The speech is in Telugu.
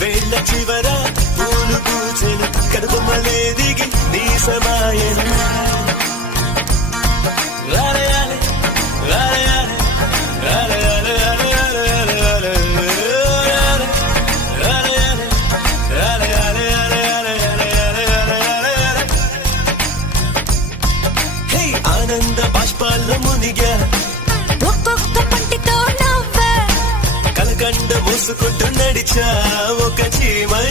వేళ్ళ చివర పూలు పూచెను కనుబొమ్మలే దిగి నీ సమాయను ఆనంద బాష్పాల్లో మునిగా ఒక్కొక్క పంటితో నవ్వా కలకండ మూసుకుంటూ నడిచా ఒక చీమై